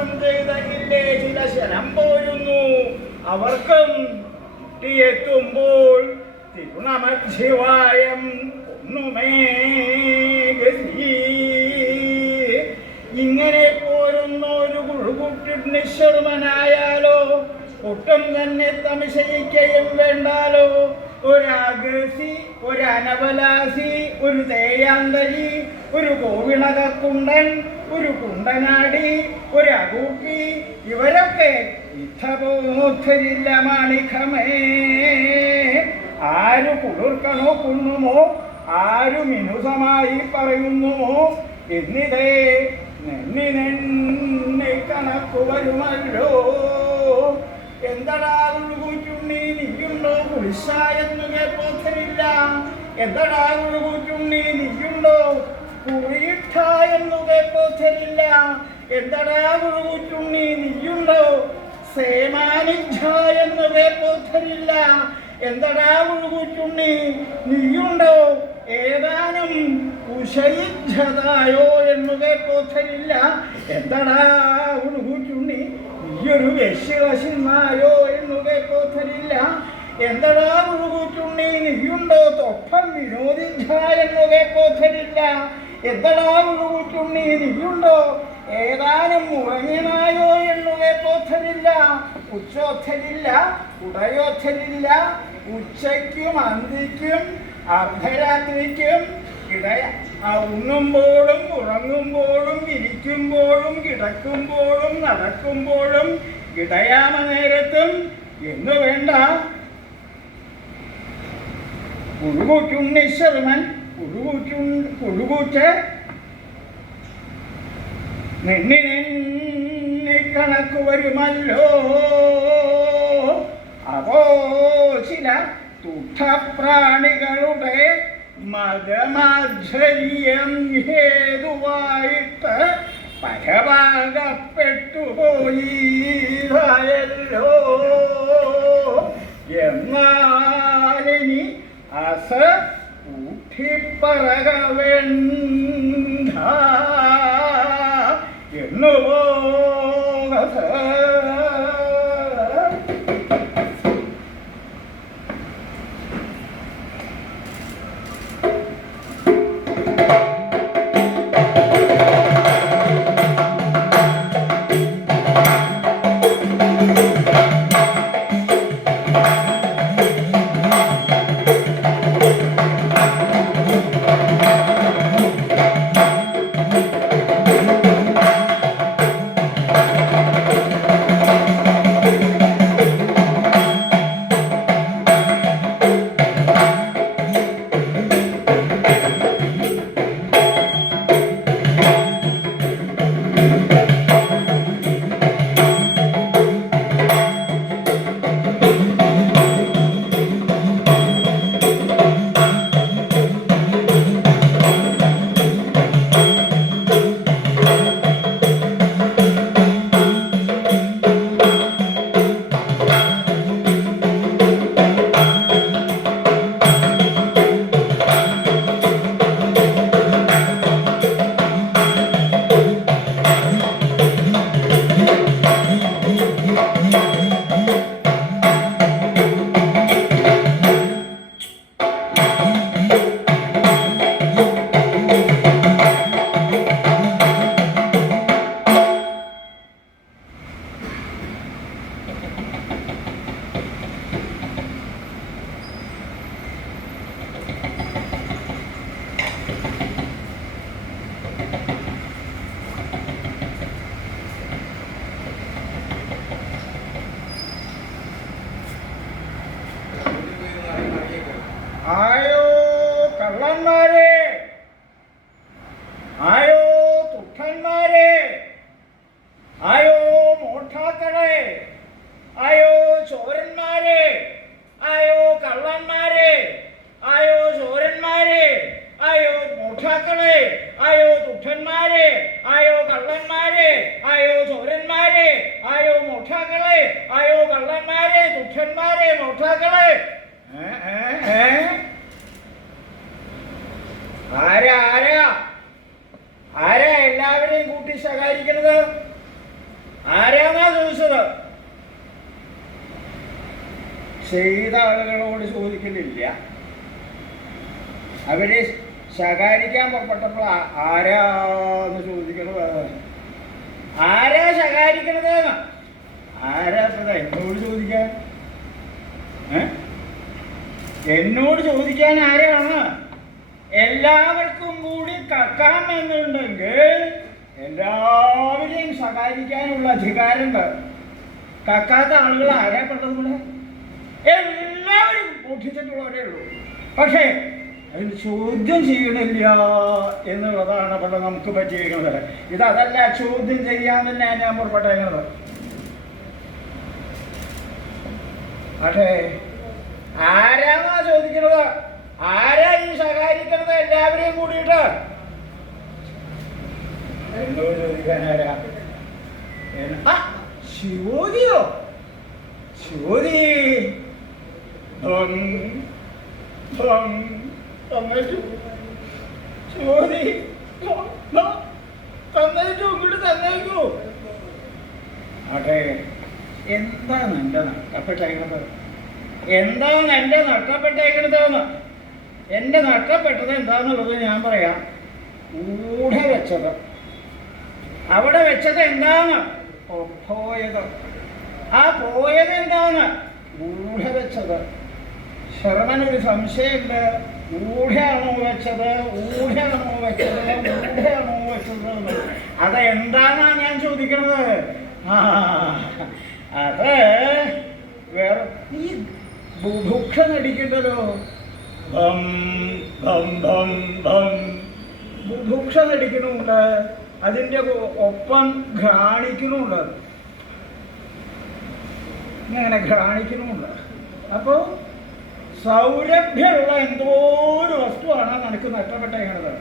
ചെയ്തകില്ലേ ചില ശരം പോരുന്നു അവർക്കും എത്തുമ്പോൾ തിരുനമശിവായം ഒന്നുമേ ഗതി. ഇങ്ങനെ പോരുന്ന ഒരു കുഴുകുട്ടി നിശ്ചർമനായാലോ ഒട്ടും തന്നെ തമിശയിക്കുകയും വേണ്ടാലോ. ഒരാഗ്രസി, ഒരനവലാസി, ഒരു തേയാന്തരി, ഒരു കോവിളകക്കുണ്ടൻ, ഒരു കുണ്ടനാടി, ഒരു അകൂപ്പി, ഇവരൊക്കെ ഇത്തപോധരില്ല മാണിഖമേ. ആരു കുളിർക്കണോ കുണ്ണുമോ, ആരു മിനുസമായി പറയുന്നുമോ എന്നിതേ നെന്നി കണക്കു വരുമല്ലോ. എന്തടാ ഉഴുകൂറ്റുണ്ണി നീയുണ്ടോ കുളിശായെന്നു കേൾപ്പോധരില്ല. എന്തടാ ഉഴുകൂറ്റുണ്ണി നീയുണ്ടോ കുളിയിട്ട എന്നു കേൾപ്പോധരില്ല. എന്തടാ ഉഴുകൂറ്റുണ്ണി നീയുണ്ടോ സേമാനിജ്ജ എന്ന് കേൾപ്പോധരില്ല. എന്തടാ ഉഴുകൂറ്റുണ്ണി നീയുണ്ടോ ഏതാനും ഉശയിജ്ജതായോ എന്ന് കേൾപ്പോധരില്ല. എന്തടാ ഉഴുകൂറ്റുണ്ണി നീയൊരു വശ്യവശന്മായോ എന്ന് കേൾപ്പോധരില്ല. എന്തടാ ഉഴുകൂറ്റുണ്ണി നീയുണ്ടോ തൊപ്പം വിനോദിജ്ജ എന്ന് കേൾപ്പോധരില്ല. എന്തടാ ഉഴുകൂറ്റുണ്ണി നീയുണ്ടോ ഏതാനും ഉറങ്ങിനായോ എന്ന് കേൾപ്പോധരില്ല. ഉച്ചോധരില്ല, ഉടയോധരില്ല, ഉച്ചയ്ക്കും അന്തിക്കും അർദ്ധരാത്രിക്കും ഉണ്ണുമ്പോഴും ഉറങ്ങുമ്പോഴും ഇരിക്കുമ്പോഴും കിടക്കുമ്പോഴും നടക്കുമ്പോഴും ഇടയാമ നേരത്തും എന്നു വേണ്ട ഉഴുകൂറ്റുണ്ണി ശർമ്മൻ ഉഴുകൂറ്റ് നെന്നി കണക്കു വരുമല്ലോ. അതോ ചില തുഷ്ടപ്രാണികളുടെ മതമാശ്ചര്യം ഹേതുവായിട്ട് പരഭാഗപ്പെട്ടുപോയല്ലോ. എന്നാലിനി അസ ഊട്ടിപ്പറക വേണ്ട എന്നുപോക. ആയോ കള്ളന്മാരെ, ആയോ തുഷ്ടന്മാരെ, ആയോ മോഷ്ടാക്കളെ, ആയോ ചോരന്മാരെ, ആയോ കള്ളന്മാരെ, ആയോ ചോരന്മാരെ, ആയോ മോഷ്ടാക്കളെ, ആയോ തുഷ്ടന്മാരെ, ആയോ കള്ളന്മാരെ, ആയോ ചോരന്മാരെ, ആയോ മോഷ്ടാക്കളെ, ആയോ കള്ളന്മാരെ, തുഷ്ടന്മാരെ, മോഷ്ടാക്കളെ. ആരാ ആരാ ആരാ എല്ലാവരെയും കൂട്ടി ശകാരിക്കുന്നത്? ആരാന്നാ ചോദിച്ചത്? ചെയ്ത ആളുകളോട് ചോദിക്കുന്നില്ല. അവരെ ശകാരിക്കാൻ പുറപ്പെട്ടപ്പോൾ ആരാന്ന് ചോദിക്കണത്? ആരാ ശകാരിക്കണത്? ആരാ എന്നോട് ചോദിക്കാൻ? എന്നോട് ചോദിക്കാൻ ആരാണ്? എല്ലാവർക്കും കൂടി കക്കാമെന്നുണ്ടെങ്കിൽ എല്ലാവരെയും ശകാരിക്കാനുള്ള അധികാരമുണ്ട്. കക്കാത്ത ആളുകൾ ആരാ പെട്ടത്? കൂടെ എല്ലാവരും ബോധിച്ചിട്ടുള്ളവരേ ഉള്ളൂ. പക്ഷേ അതിന് ചോദ്യം ചെയ്യണില്ല എന്നുള്ളതാണ് അവിടെ നമുക്ക് പറ്റിയിരിക്കുന്നത്. ഇതല്ല, ചോദ്യം ചെയ്യാൻ തന്നെ ഞാൻ പുറപ്പെട്ടേക്കുന്നത്. പക്ഷേ ആരാന്നാ ചോദിക്കുന്നത്? ആരാ ഈ ശകാരിക്കുന്നത്? എല്ലാവരെയും കൂടിയിട്ട് എന്തോ ചോദിക്കാൻ ആരാ? ശിവോദിയോ? ശിവോദി തന്നേറ്റു. ശിവോദി തന്നേറ്റു, ഇങ്ങോട്ട് തന്നേക്കൂ. അതെ, എന്താണ് എൻ്റെ നഷ്ടപ്പെട്ടേക്കുന്നത്? എന്താണ് എൻ്റെ നഷ്ടപ്പെട്ടേക്കണതെന്ന്? എൻ്റെ നഷ്ടപ്പെട്ടത് എന്താണെന്നുള്ളത് ഞാൻ പറയാം. കൂടെ വെച്ചത്, അവിടെ വെച്ചത് എന്താണ്? പോയത്. ആ പോയത് എന്താണ്? കൂടെ വെച്ചത്. ശർമ്മനൊരു സംശയമുണ്ട്. ഊഢയാണോ വെച്ചത്? ഊഢയാണോ വെച്ചത്? ഊഢയാണോ വെച്ചത്? അതെന്താണാ ഞാൻ ചോദിക്കണത്? അത് വേറെ ഈ ബുഭുക്ഷ നടിക്കണ്ടല്ലോ. ബുഭുക്ഷ നടിക്കണമുണ്ട്, അതിൻ്റെ ഒപ്പം ഘ്രാണിക്കണമുണ്ട്. ഇങ്ങനെ ഘ്രാണിക്കണമുണ്ട്. അപ്പോൾ സൗരഭ്യമുള്ള എന്തോ ഒരു വസ്തുവാണ് നിനക്ക് നഷ്ടപ്പെട്ടേക്കണത്.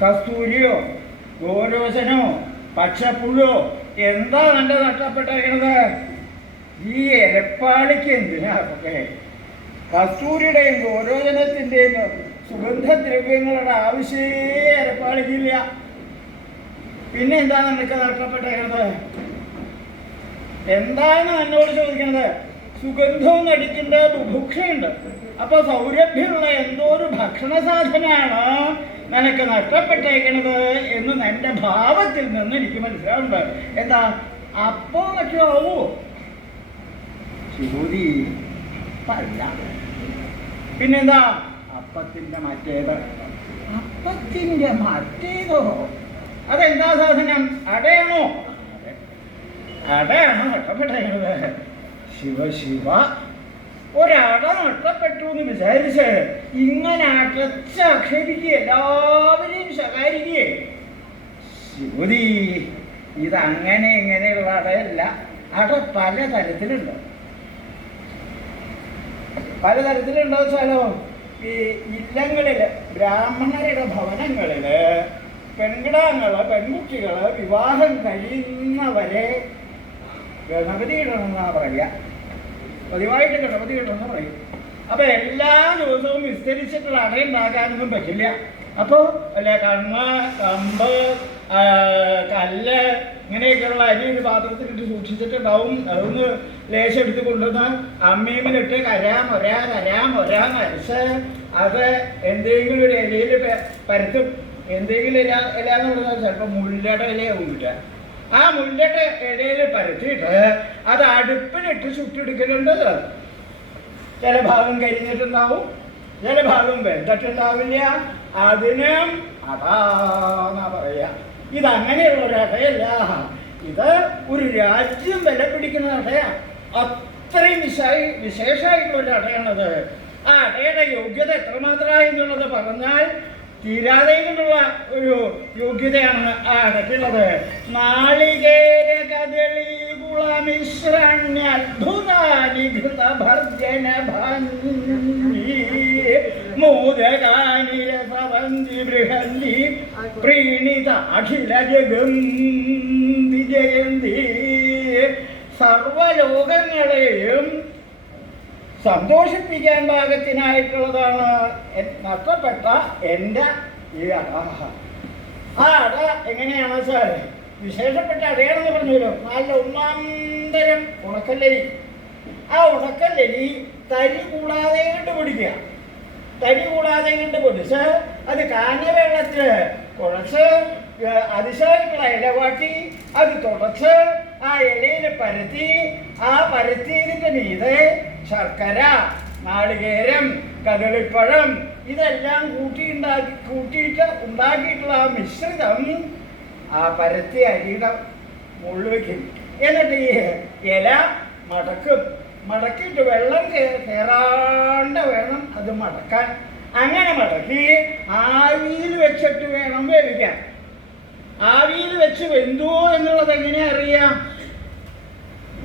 കസ്തൂരിയോ ഗോരോചനോ പച്ചപ്പുഴോ എന്താ നിന്റെ നഷ്ടപ്പെട്ടേക്കണത്? ഈ എരപ്പാളിക്ക് എന്തിനാ അതൊക്കെ? കസ്തൂരിയുടെയും ഗോരോചനത്തിൻ്റെയും സുഗന്ധദ്രവ്യങ്ങളുടെ ആവശ്യമേ എരപ്പാളിക്കില്ല. പിന്നെ എന്താ നിനക്ക് നഷ്ടപ്പെട്ടേക്കണത്? എന്താണ് എന്നോട് ചോദിക്കണത്? സുഗന്ധവും നടിക്കേണ്ട ബുഭുക്ഷയുണ്ട്. അപ്പൊ സൗരഭ്യമുള്ള എന്തോ ഒരു ഭക്ഷണ സാധനമാണ് നിനക്ക് നഷ്ടപ്പെട്ടേക്കണത് എന്ന് എൻ്റെ ഭാവത്തിൽ നിന്ന് എനിക്ക് മനസ്സിലാവുന്നുണ്ട്. എന്താ അപ്പോ മറ്റോ ആവോ? ശിവൂതി അല്ല. പിന്നെന്താ? അപ്പത്തിൻ്റെ മറ്റേത്. അപ്പത്തിൻ്റെ മറ്റേതോ? അതെന്താ സാധനം? അടയാണോ? അടയാണോ നഷ്ടപ്പെട്ടേക്കണത്? ശിവ, ഒരട നഷ്ടപ്പെട്ടു എന്ന് വിചാരിച്ച് ഇങ്ങനെ അടച്ചക്ഷരിക്ക് എല്ലാവരെയും ശകാരിക്കേ? ശിവതി, ഇതങ്ങനെ ഇങ്ങനെയുള്ള അടയല്ല. അട പലതരത്തിലുണ്ട്. പലതരത്തിലുണ്ടോ വെച്ചാലോ, ഈ ഇല്ലങ്ങളിൽ ബ്രാഹ്മണരുടെ ഭവനങ്ങളിൽ പെൺകുട്ടികൾ വിവാഹം കഴിയുന്നവരെ ഗണപതി ഇടണമെന്നാണ് പറയുക. പതിവായിട്ട് ഗണപതി ഇടണമെന്ന് പറയും. അപ്പോൾ എല്ലാ ദിവസവും വിസ്തരിച്ചിട്ടുള്ള അടയുണ്ടാക്കാനൊന്നും പറ്റില്ല. അപ്പോൾ കണ്ണ്, കമ്പ്, കല്ല് ഇങ്ങനെയൊക്കെയുള്ള അരി ഒരു പാത്രത്തിലിട്ട് സൂക്ഷിച്ചിട്ടുണ്ടാവും. അതൊന്ന് ലേശം എടുത്ത് കൊണ്ടുവന്ന് അമ്മീമിലിട്ട് കരാമൊരാന്ന് അരച്ച് അത് എന്തെങ്കിലും ഒരു ഇലയിൽ പരത്തും. എന്തെങ്കിലും ഇല എന്ന് പറഞ്ഞാൽ ചിലപ്പോൾ മുല്ലയുടെ ഇലയാവും കിട്ടുക. ആ മുല്ലയുടെ ഇലയിൽ പരത്തിയിട്ട് അത് അടുപ്പിലിട്ട് ചുട്ടെടുക്കലുണ്ട്. ചില ഭാഗം കരിഞ്ഞിട്ടുണ്ടാവും, ചില ഭാഗം വെന്തിട്ടുണ്ടാവില്ല. അതിനും അതാന്നാ പറയുക. ഇതങ്ങനെയുള്ള ഒരു അടയല്ല. ഇത് ഒരു രാജ്യം വില പിടിക്കുന്ന അടയാണ്. അത്രയും വിശേഷമായിട്ടുള്ള അടയാണത്. ആ അടയുടെ യോഗ്യത എത്രമാത്രമായി എന്നുള്ളത് പറഞ്ഞാൽ തീരാതെ കൊണ്ടുള്ള ഒരു യോഗ്യതയാണ് ആ അടയ്ക്കുള്ളത്. നാളികേര കദളി കുളമിശ്രണ്യ അദ്ഭുതാനിഘൃത ഭർജന ഭംഗി മോദകാനി രസവന്തി ബൃഹന്തി പ്രീണിത അഖില ജഗന്തി ജയന്തി. സർവലോകങ്ങളെയും സന്തോഷിപ്പിക്കാൻ പാകത്തിനായിട്ടുള്ളതാണ് നഷ്ടപ്പെട്ട എൻ്റെ ഈ അട. ആ അട എങ്ങനെയാണെന്ന് വെച്ചാൽ വിശേഷപ്പെട്ട അടയാണെന്ന് പറഞ്ഞല്ലോ, നല്ല ഒന്നാന്തരം ഉണക്കല്ലരി. ആ ഉണക്കല്ലരി തരി കൂടാതെ കണ്ട് പിടിക്കുക. തരി കൂടാതെ കണ്ട് പൊടിച്ച് അത് കാഞ്ഞ വെള്ളത്തിൽ കുഴച്ച് അതിശായിട്ടുള്ള ഇല വാട്ടി അത് തുടച്ച് ആ ഇലയിൽ പരത്തി, ആ പരത്തിയതിൻ്റെ മീതെ ശർക്കര, നാളികേരം, കദളിപ്പഴം ഇതെല്ലാം കൂട്ടിയിട്ട് ഉണ്ടാക്കിയിട്ടുള്ള ആ മിശ്രിതം ആ പരത്തിയ അരിയുടെ മുകളിൽ വയ്ക്കും. എന്നിട്ട് ഈ ഇല മടക്കിയിട്ട് വെള്ളം കയറാണ്ട് വേണം അത് മടക്കാൻ. അങ്ങനെ മടക്കി ആവിയിൽ വെച്ചിട്ട് വേണം വേവിക്കാൻ. ആവിയിൽ വെച്ച് വെന്തുവോ എന്നുള്ളത് എങ്ങനെയാ അറിയാം?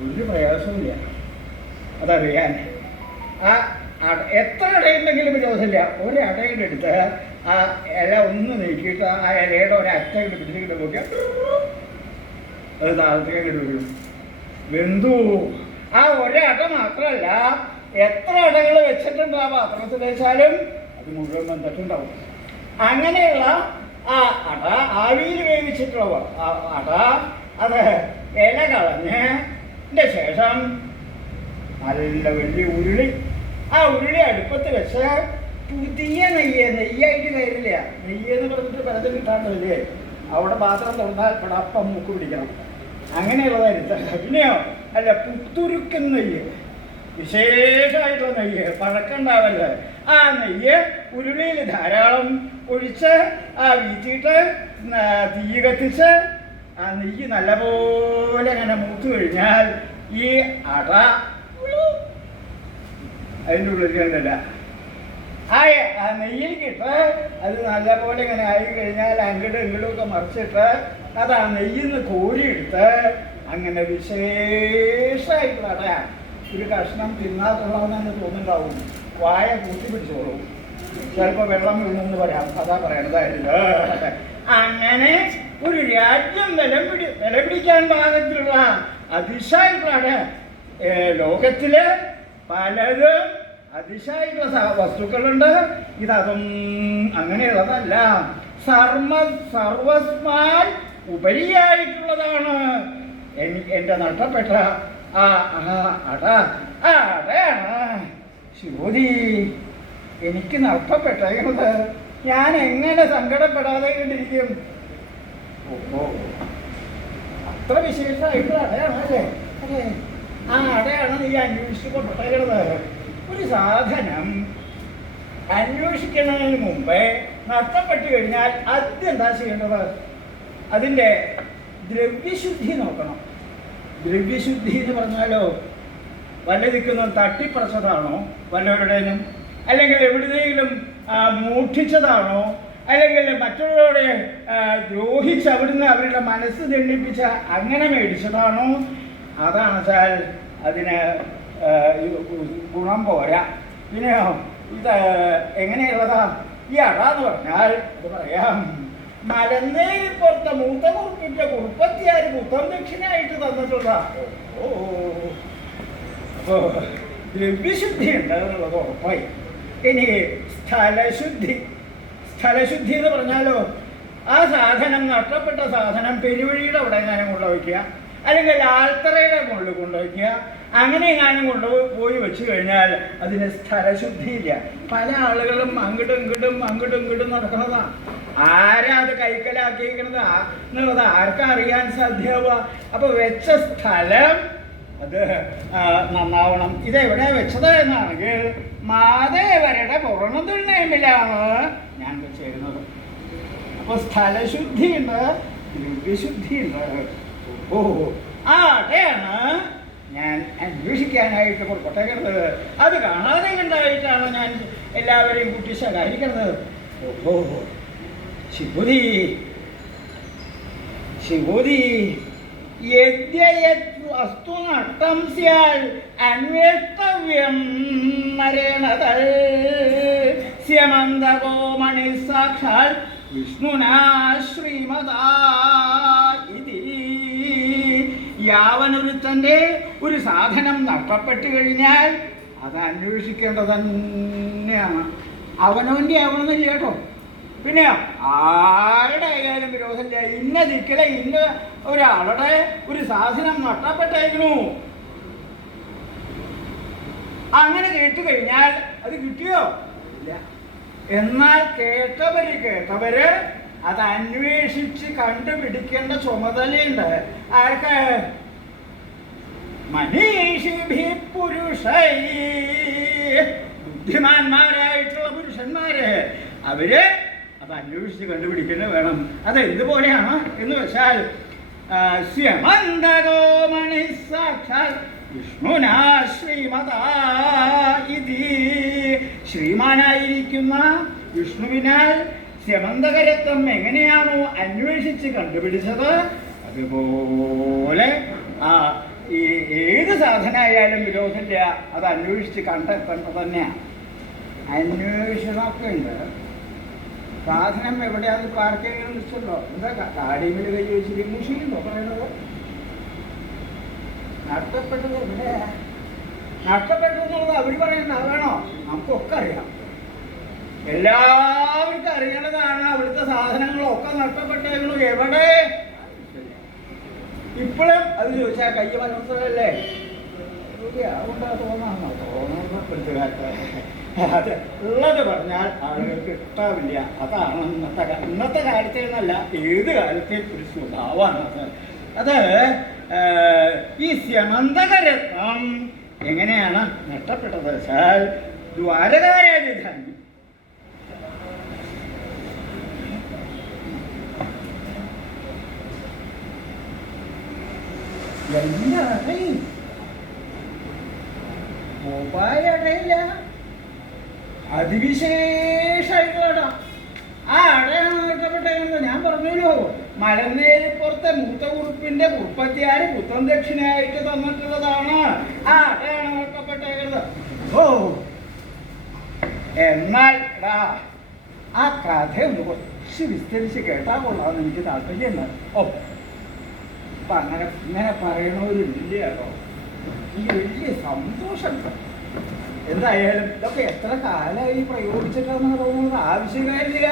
ഒരു പ്രയാസമില്ല അതറിയാൻ. ആ എത്ര അടയുണ്ടെങ്കിലും വിരോധമില്ല. ഒരടയുടെ എടുത്ത് ആ ഇല ഒന്ന് നീക്കിയിട്ട് ആ ഇലയുടെ ഒരറ്റ പിടിച്ചിട്ട് നോക്കിയാൽ അത് താഴത്തേക്ക് വരും, വെന്തു. ആ ഒരട മാത്രമല്ല, എത്ര അടകൾ വെച്ചിട്ടുണ്ട് ആ പാത്രത്തിൽ വെച്ചാലും അത് മുഴുവൻ വെന്തിട്ടുണ്ടാവും. അങ്ങനെയുള്ള ആ അട, ആവിയിൽ വേവിച്ചിട്ടുള്ള അട, അത് ഇല കളഞ്ഞതിൻ്റെ ശേഷം നല്ല വലിയ ഉരുളി, ആ ഉരുളി അടുപ്പത്ത് വെച്ച് പുതിയ നെയ്യായിട്ട് കയറില്ല. നെയ്യെന്ന് പറഞ്ഞിട്ട് പലതും കിട്ടാണ്ടല്ലേ, അവിടെ പാത്രം തുറന്നാൽ അപ്പം മൂക്ക് പിടിക്കണം, അങ്ങനെയുള്ളതായിരുന്നു. പിന്നെയോ അല്ല, പുത്തുരുക്കൻ നെയ്യ്, വിശേഷമായിട്ടുള്ള നെയ്യ്, പഴക്കമുണ്ടാവല്ല. ആ നെയ്യ് ഉരുളിയിൽ ധാരാളം ഒഴിച്ച് ആ വീച്ചിട്ട് തീ കത്തിച്ച് ആ നെയ്യ് നല്ലപോലെ അങ്ങനെ മൂത്ത് കഴിഞ്ഞാൽ ഈ അട അതിൻ്റെ ഉള്ളിൽ കണ്ടില്ല. ആ നെയ്യിലേക്കിട്ട് അത് നല്ലപോലെ ഇങ്ങനെ ആയി കഴിഞ്ഞാൽ അങ്ങോട്ടും ഇങ്ങോട്ടും ഒക്കെ മറിച്ചിട്ട് അത് ആ നെയ്യിൽ നിന്ന് കോരിയെടുത്ത് അങ്ങനെ വിശേഷമായിട്ടുള്ള അടയാണ്. ഒരു കഷ്ണം തിന്നാത്തുള്ളതെന്ന് തോന്നുന്നുണ്ടാവും, വായ കൂട്ടി പിടിച്ചോളും, ചിലപ്പോൾ വെള്ളം വീണെന്ന് പറയാം, അതാ പറയണതായിരുന്നു. അങ്ങനെ ഒരു രാജ്യം വില പിടിക്കാൻ പാകത്തിലുള്ള അതിശയങ്ങളാണ് ലോകത്തില് പലതും അതിശയമായിട്ടുള്ള വസ്തുക്കളുണ്ട്. ഇതൊന്നും അങ്ങനെയുള്ളതല്ല, സർവസ്മാൻ ഉപരിയായിട്ടുള്ളതാണ് എൻ്റെ നഷ്ടപ്പെട്ട ആ അട. ആ അടയാണ് ശിവതി എനിക്ക് നഷ്ടപ്പെട്ടത്. ഞാൻ എങ്ങനെ സങ്കടപ്പെടാതെ കണ്ടിരിക്കും? ഓ, അത്ര വിശേഷമായിട്ടുള്ള അടയാണ് അല്ലേ? അല്ലേ, ആ അടയാണ് നീ അന്വേഷിച്ച് കൊണ്ടുപോയത്. ഒരു സാധനം അന്വേഷിക്കുന്നതിന് മുമ്പേ നഷ്ടപ്പെട്ടു കഴിഞ്ഞാൽ ആദ്യം എന്താ ചെയ്യേണ്ടത്? അതിൻ്റെ ദ്രവ്യശുദ്ധി നോക്കണം. ദ്രവ്യശുദ്ധി എന്ന് പറഞ്ഞാലോ, വല്ലതിക്കുന്ന തട്ടിപ്പറിച്ചതാണോ വല്ലവരുടേനും, അല്ലെങ്കിൽ എവിടുന്നെങ്കിലും മോഷ്ടിച്ചതാണോ, അല്ലെങ്കിൽ മറ്റുള്ളവരെ ദ്രോഹിച്ച് അവിടുന്ന് അവരുടെ മനസ്സ് ദണ്ഡിപ്പിച്ച അങ്ങനെ മേടിച്ചതാണോ? അതാണ് വെച്ചാൽ അതിന് ഗുണം പോരാ. പിന്നെ ഇത് എങ്ങനെയുള്ളതാ ഈ അട എന്ന് പറഞ്ഞാൽ? ഇത് പറയാം, മലന്നേരി പുറത്തെ മൂത്ത കുറുപ്പിന്റെ കുറുപ്പത്തിയാര് പുത്തം ദക്ഷിണയായിട്ട് തന്നിട്ടുള്ള. ഓ, അപ്പോ ദ്രവ്യശുദ്ധി ഉണ്ടെന്നുള്ളത് ഉറപ്പായി. ഇനി സ്ഥലശുദ്ധി. സ്ഥലശുദ്ധി എന്ന് പറഞ്ഞാലോ, ആ സാധനം, നഷ്ടപ്പെട്ട സാധനം പെരുവഴിയുടെ അവിടെ എങ്ങാനും കൊണ്ടുവയ്ക്കുക, അല്ലെങ്കിൽ ആൽത്തറയുടെ മുകളിൽ കൊണ്ടുവയ്ക്കുക, അങ്ങനെ എങ്ങാനും കൊണ്ടുപോയി വെച്ച് കഴിഞ്ഞാൽ അതിന് സ്ഥലശുദ്ധിയില്ല. പല ആളുകളും അങ്ങോട്ടും ഇങ്ങോട്ടും നടക്കുന്നതാണ്. ആരാ അത് കൈക്കലാക്കിയിരിക്കണത് എന്നുള്ളത് ആർക്കറിയാൻ സാധ്യമാവുക? അപ്പോൾ വെച്ച സ്ഥലം അത് നന്നാവണം. ഇതെവിടെ വെച്ചത് എന്നാണെങ്കിൽ മാതേവരുടെ പുറണതുണ്ണയിലാണ് ഞാൻ വെച്ചിരുന്നത്. അപ്പോൾ സ്ഥലശുദ്ധിയുണ്ട്, ദ്രവ്യശുദ്ധിയുണ്ട്. ഓ, ആ അടയാണ് ഞാൻ അന്വേഷിക്കാനായിട്ട് പുറപ്പെട്ടേക്കുന്നത്. അത് കാണാതെ കണ്ടായിട്ടാണ് ഞാൻ എല്ലാവരെയും കുട്ടി ശകാരിക്കുന്നത്. ഓഹോ, ശിവതി യദ്യയസ്തു നഷ്ടം സ്യാൽ അന്വേഷ്ടവ്യം നരേണതൽ സ്യമന്തകോ മണി സാക്ഷാൽ വിഷ്ണുനാ ശ്രീമതാ ഇതി. യാവനൊരുത്തൻ്റെ ഒരു സാധനം നഷ്ടപ്പെട്ടു കഴിഞ്ഞാൽ അത് അന്വേഷിക്കേണ്ടത് തന്നെയാണ്. അവനവൻ്റെ ആവണമെന്നില്ല കേട്ടോ. പിന്നെ ആരുടെ ആയാലും വിരോധമില്ല. ഇന്ന ദിക്കിലെ ഇന്ന ഒരാളുടെ ഒരു സാധനം നഷ്ടപ്പെട്ടേക്കണു. അങ്ങനെ കേട്ടു കഴിഞ്ഞാൽ അത് കിട്ടിയോ? ഇല്ല. എന്നാൽ കേട്ടവര് അത് അന്വേഷിച്ച് കണ്ടുപിടിക്കേണ്ട ചുമതലയുണ്ട്. ആർക്ക്? മനീഷിഭി പുരുഷൈ, ബുദ്ധിമാന്മാരായിട്ടുള്ള പുരുഷന്മാര് അവര് അത് അന്വേഷിച്ച് കണ്ടുപിടിക്കുന്നത് വേണം. അത് എന്തുപോലെയാണ് എന്ന് വെച്ചാൽ സ്യമന്തകോ മണി സാക്ഷാൽ വിഷ്ണുനാ ശ്രീമതാ ഇതി, ശ്രീമാനായിരിക്കുന്ന വിഷ്ണുവിനാൽ സ്യമന്തകരത്വം എങ്ങനെയാണോ അന്വേഷിച്ച് കണ്ടുപിടിച്ചത് അതുപോലെ ഈ ഏത് സാധനമായാലും വിരോധമില്ല, അത് അന്വേഷിച്ച് കണ്ടെത്തേണ്ടത് തന്നെയാണ്. അന്വേഷണമൊക്കെ ഉണ്ട്. സാധനം എവിടെയാന്ന് പാർക്കെങ്കിലും നിശ്ചല്ലോ? എന്താ കാടിമിൽ കൈ വെച്ചിട്ട് മുഷിയുണ്ടോ പറയണത്? നഷ്ടപ്പെട്ടത് എവിടെയാ? നഷ്ടപ്പെട്ടു എന്നുള്ളത് അവർ പറയുന്നത് വേണോ? നമുക്കൊക്കെ അറിയാം, എല്ലാവർക്കും അറിയണതാണ്. അവിടുത്തെ സാധനങ്ങളൊക്കെ നഷ്ടപ്പെട്ടേക്കണു. എവിടെ? ഇപ്പോഴും അത് ചോദിച്ചാൽ കയ്യ മനസ്സിലല്ലേ? അതുകൊണ്ടാ തോന്നാണോ? തോന്നുന്ന അത് ഉള്ളത് പറഞ്ഞാൽ ആളുകൾക്ക് ഇഷ്ടാവില്ല. അതാണ് ഇന്നത്തെ കാലത്തെ എന്നല്ല, ഏത് കാലത്തെ ഒരു സ്വഭാവമാണ് അത്. ഈ സ്യമന്തകരത്നം എങ്ങനെയാണ് നഷ്ടപ്പെട്ടത് വെച്ചാൽ ദ്വാരകാരാജധാനി അടയില്ല, അതിവിശേഷമായിട്ടുള്ള ആ അടയാണ് നഷ്ടപ്പെട്ടത്. ഞാൻ പറഞ്ഞല്ലോ, മലനേരിപ്പുറത്തെ മൂത്ത കുറുപ്പിന്റെ കുറുപ്പത്തിയാര് പുത്തൻ ദക്ഷിണയായിട്ട് തന്നിട്ടുള്ളതാണ്. ആ അടയാണ് നഷ്ടപ്പെട്ടത്. ഓ, എന്നാൽ ആ കഥ ഒന്ന് കുറച്ച് വിസ്തരിച്ച് കേട്ടാ കൊള്ളാമെന്ന് എനിക്ക് താല്പര്യമുണ്ട്. ഓ, അപ്പൊ ഇങ്ങനെ പറയണവരില്ല കേട്ടോ. എനിക്ക് വലിയ സന്തോഷം. എന്തായാലും ഇതൊക്കെ എത്ര കാലമായി പ്രയോഗിച്ചിട്ടാണെന്ന് തോന്നുന്നത്. ആവശ്യക്കാരില്ല,